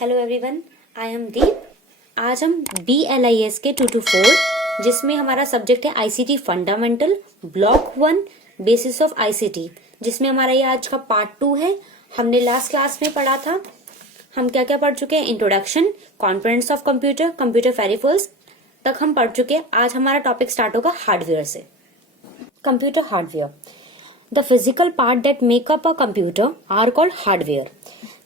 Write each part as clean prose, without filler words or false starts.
Hello everyone, I am दीप। आज हम BLIS के 2 to 4 जिसमें हमारा सब्जेक्ट है ICT fundamental block 1 basis of ICT, जिसमें हमारा ये आज का पार्ट 2 है। हमने लास्ट क्लास में पढ़ा था हम क्या क्या पढ़ चुके हैं। Introduction, components of computer, computer peripherals तक हम पढ़ चुके हैं। आज हमारा टॉपिक स्टार्ट होगा हार्डवेयर से। Computer hardware, the physical part that make up a computer are called hardware.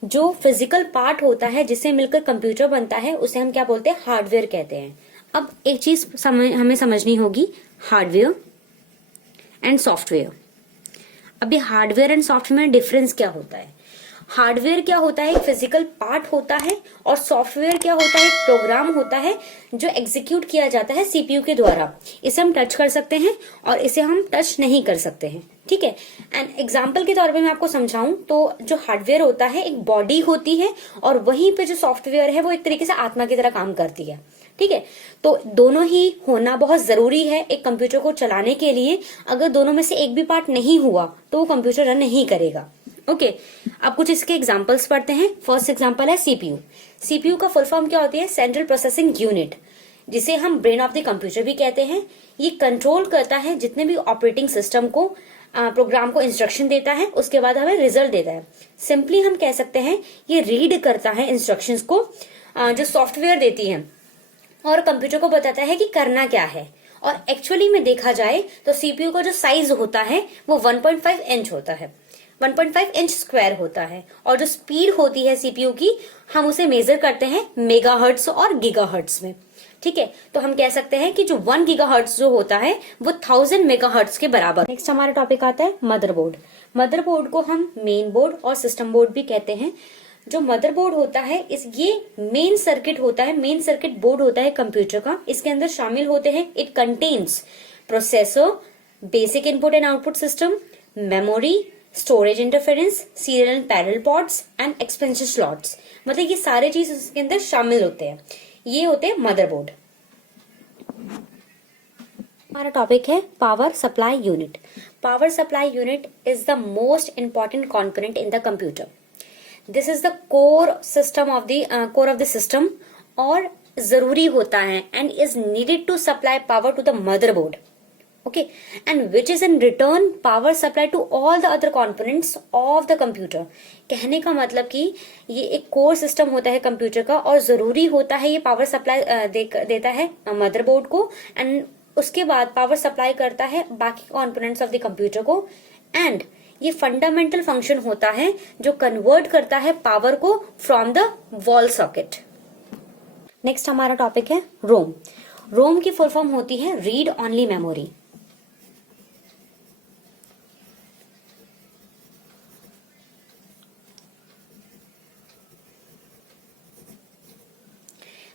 जो फिजिकल पार्ट होता है जिससे मिलकर कंप्यूटर बनता है उसे हम क्या बोलते हैं, हार्डवेयर कहते हैं। अब एक चीज हमें समझनी होगी, हार्डवेयर एंड सॉफ्टवेयर। अब ये हार्डवेयर एंड सॉफ्टवेयर में डिफरेंस क्या होता है। हार्डवेयर क्या होता है, एक फिजिकल पार्ट होता है, और सॉफ्टवेयर क्या होता है, एक प्रोग्राम होता है जो एग्जीक्यूट किया जाता है सीपीयू के द्वारा। इसे हम टच कर सकते हैं और इसे हम टच नहीं कर सकते हैं, ठीक है। एंड एग्जाम्पल के तौर पे मैं आपको समझाऊं तो जो हार्डवेयर होता है एक बॉडी होती है, और वहीं पे जो सॉफ्टवेयर है वो एक तरीके से आत्मा की तरह काम करती है, ठीक है। तो दोनों ही होना बहुत जरूरी है एक कंप्यूटर को चलाने के लिए। अगर दोनों में से एक भी पार्ट नहीं हुआ तो वो कंप्यूटर रन नहीं करेगा। ओके, अब कुछ इसके एग्जांपल्स पढ़ते हैं। फर्स्ट एग्जांपल है सीपीयू। सीपीयू का फुल फॉर्म क्या होती है, सेंट्रल प्रोसेसिंग यूनिट, जिसे हम ब्रेन ऑफ द कंप्यूटर भी कहते हैं। ये कंट्रोल करता है जितने भी ऑपरेटिंग सिस्टम को, प्रोग्राम को इंस्ट्रक्शन देता है, उसके बाद हमें रिजल्ट देता है। सिंपली हम कह सकते हैं ये रीड करता है इंस्ट्रक्शंस को जो सॉफ्टवेयर देती है, और कंप्यूटर को बताता है कि करना क्या है। और एक्चुअली में देखा जाए तो सीपीयू का जो साइज होता है वो 1.5 इंच होता है, 1.5 इंच स्क्वायर होता है। और जो स्पीड होती है सीपीयू की, हम उसे मेजर करते हैं मेगाहर्ट्ज और गीगाहर्ट्ज में, ठीक है। तो हम कह सकते हैं कि जो 1 गीगाहर्ट्ज जो होता है वो 1000 मेगाहर्ट्ज के बराबर। नेक्स्ट हमारा टॉपिक आता है मदरबोर्ड। मदरबोर्ड को हम मेन बोर्ड और सिस्टम बोर्ड भी कहते हैं। जो मदरबोर्ड होता है ये मेन सर्किट होता है, मेन सर्किट बोर्ड होता है कंप्यूटर का। इसके अंदर शामिल होते हैं, it contains processor, basic input and output system, memory, storage interference, serial and parallel ports and expansion slots. मतलब ये सारे चीज इसके अंदर शामिल होते हैं। ये होते हैं मदरबोर्ड। हमारा टॉपिक है power supply unit. Power supply unit is the most important component in the computer. This is the core of the system, और जरूरी होता है and is needed to supply power to the motherboard, okay, and which is in return power supply to all the other components of the computer। कहने का मतलब कि ये एक कोर सिस्टम होता है कंप्यूटर का, और जरूरी होता है ये पावर सप्लाई देता है मदरबोर्ड को, एंड उसके बाद पावर सप्लाई करता है बाकी कंपोनेंट्स ऑफ द कंप्यूटर को। एंड ये फंडामेंटल फंक्शन होता है जो कन्वर्ट करता है पावर को from the wall socket. Next हमारा टॉपिक है रोम। रोम की फुल फॉर्म होती है read only memory.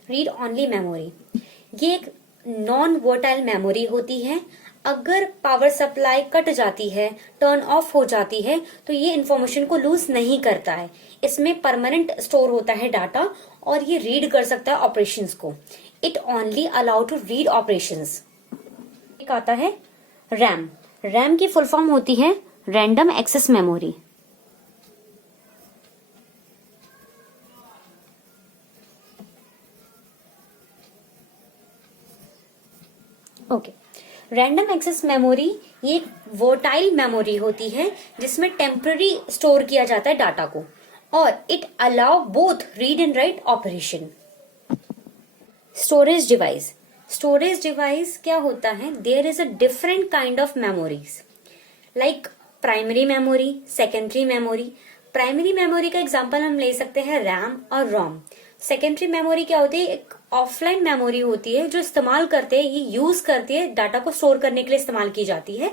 Read only memory ये एक नॉन वर्टाइल मेमोरी होती है। अगर पावर सप्लाई कट जाती है, टर्न ऑफ हो जाती है, तो ये इंफॉर्मेशन को लूज नहीं करता है। इसमें परमानेंट स्टोर होता है डाटा, और ये रीड कर सकता है ऑपरेशंस को। It only allow to read operations. एक आता है रैम। रैम की फुल फॉर्म होती है random access memory. Okay, random access memory ये एक वर्टाइल मेमोरी होती है जिसमें टेम्पररी स्टोर किया जाता है डाटा को, और it allow both read and write operation. Storage device. Storage device क्या होता है, there is a different kind of memories like primary memory, secondary memory. Primary memory का एग्जांपल हम ले सकते हैं रैम और रोम। सेकेंडरी मेमोरी क्या होती है, एक ऑफलाइन मेमोरी होती है जो इस्तेमाल करते हैं, ये यूज करती है, डाटा को स्टोर करने के लिए इस्तेमाल की जाती है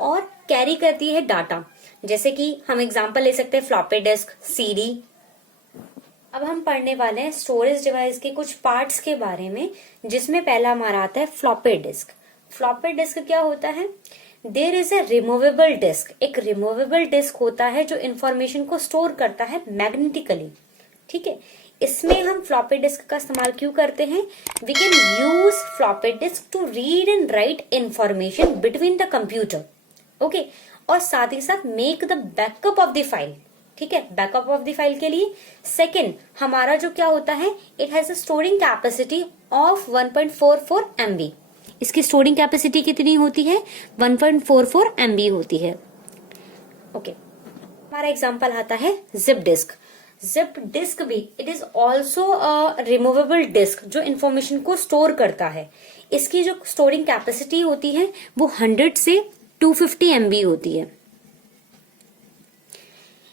और कैरी करती है डाटा। जैसे कि हम एग्जांपल ले सकते हैं फ्लॉपी डिस्क, सीडी। अब हम पढ़ने वाले हैं स्टोरेज डिवाइस के कुछ पार्ट्स के बारे में, जिसमें पहला हमारा आता है फ्लॉपी डिस्क। फ्लॉपी डिस्क क्या होता है, there is a removable disk. एक रिमूवेबल डिस्क होता है जो इंफॉर्मेशन को स्टोर करता है मैग्नेटिकली, ठीक है। इसमें हम फ्लॉपी डिस्क का इस्तेमाल क्यों करते हैं, we can use floppy disk to read and write information between the computer, okay, और साथ ही साथ make the backup of the file. ठीक है, बैकअप ऑफ द फाइल के लिए। सेकेंड, हमारा जो क्या होता है, it has a storing capacity of 1.44 MB। इसकी स्टोरिंग कैपेसिटी कितनी होती है, 1.44 MB होती है। ओके, हमारा एग्जांपल आता है जिप डिस्क। जिप डिस्क भी it is also a removable disc जो इंफॉर्मेशन को स्टोर करता है। इसकी जो स्टोरिंग कैपेसिटी होती है वो 100 से 250 MB होती है।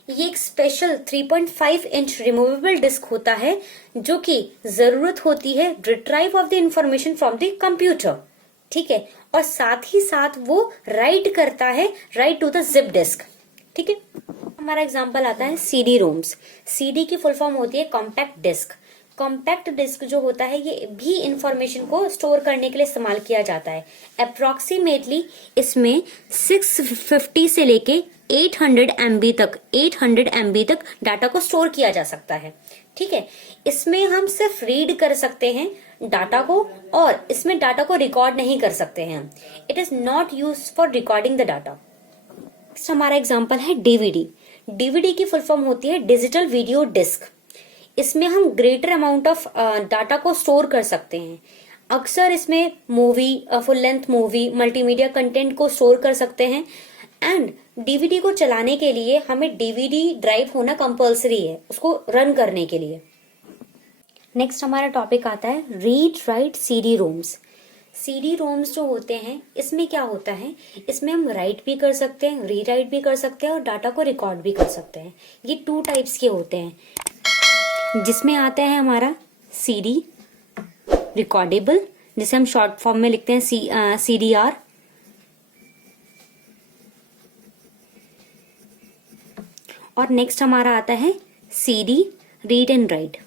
ये एक स्पेशल 3.5 इंच रिमूवेबल डिस्क होता है जो कि जरूरत होती है retrieve of the information from the computer, ठीक है, और साथ ही साथ वो राइट करता है write to the zip disk, ठीक है। हमारा एग्जांपल आता है सीडी रोम्स। सीडी की फुल फॉर्म होती है कॉम्पैक्ट डिस्क। कॉम्पैक्ट डिस्क जो होता है ये भी इंफॉर्मेशन को स्टोर करने के लिए इस्तेमाल किया जाता है। अप्रोक्सीमेटली इसमें 650 से लेके 800 MB तक डाटा को स्टोर किया जा सकता है, ठीक है। इसमें हम सिर्फ रीड कर सकते हैं डाटा को, और इसमें डाटा को रिकॉर्ड नहीं कर सकते हैं। It is not use for recording the data. Next हमारा एग्जांपल है डीवीडी। डीवीडी की फुल फॉर्म होती है डिजिटल वीडियो डिस्क। इसमें हम ग्रेटर अमाउंट ऑफ डाटा को स्टोर कर सकते हैं। अक्सर इसमें movie, full length movie, multimedia content को स्टोर कर सकते हैं। एंड डीवीडी को चलाने के लिए हमें डीवीडी ड्राइव होना कंपल्सरी है उसको रन करने के लिए। नेक्स्ट हमारा टॉपिक आता है read write CD ROMs. CD roams जो होते हैं इसमें क्या होता है, इसमें हम राइट भी कर सकते हैं, रीराइट भी कर सकते हैं और डाटा को रिकॉर्ड भी कर सकते हैं। ये 2 टाइप्स के होते हैं, जिसमें आता है हमारा सीडी रिकॉर्डेबल, जिसे हम शॉर्ट फॉर्म में लिखते हैं CDR, और नेक्स्ट हमारा आता है सीडी रीड एंड राइट।